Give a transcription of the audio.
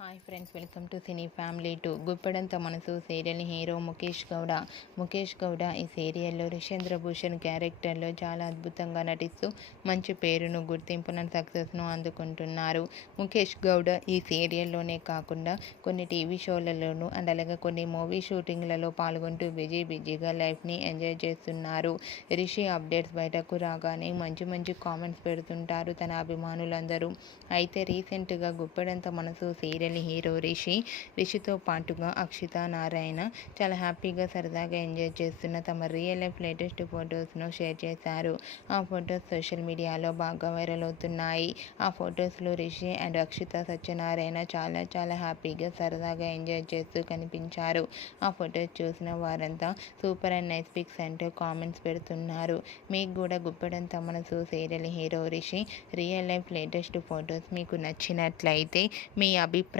Hi friends welcome to Cine Family two Guppedantha Manasu serial hero Mukesh Gowda. Mukesh Gowda ఈ సీరియల్లో రిషేంద్ర భూషణ్ క్యారెక్టర్లో చాలా అద్భుతంగా నటిస్తూ మంచి పేరును గుర్తింపును సక్సెస్ను అందుకుంటున్నారు. ముఖేష్ గౌడ ఈ సీరియల్లోనే కాకుండా కొన్ని టీవీ షోలలోనూ అండ్ అలాగే కొన్ని మూవీ షూటింగ్లలో పాల్గొంటూ బిజీ బిజీగా లైఫ్ని ఎంజాయ్ చేస్తున్నారు. రిషి అప్డేట్స్ బయటకు రాగానే మంచి మంచి కామెంట్స్ పెడుతుంటారు తన అభిమానులందరూ. అయితే రీసెంట్గా గుప్పెడంత మనసు సీరియల్ హీరో రిషి రిషితో పాటుగా అక్షిత నారాయణ చాలా హ్యాపీగా సరదాగా ఎంజాయ్ చేస్తున్న తమ రియల్ లైఫ్ లేటెస్ట్ ఫొటోస్ను షేర్ చేశారు. ఆ ఫొటోస్ సోషల్ మీడియాలో బాగా వైరల్ అవుతున్నాయి. ఆ ఫొటోస్లో రిషి అండ్ అక్షిత సత్యనారాయణ చాలా చాలా హ్యాపీగా సరదాగా ఎంజాయ్ చేస్తూ కనిపించారు. ఆ ఫొటోస్ చూసిన వారంతా సూపర్ అండ్ నైస్ పిక్స్ అంటూ కామెంట్స్ పెడుతున్నారు. మీకు కూడా Guppedantha Manasu serial hero Rishi real life latest photos మీకు నచ్చినట్లయితే మీ అభిప్రాయం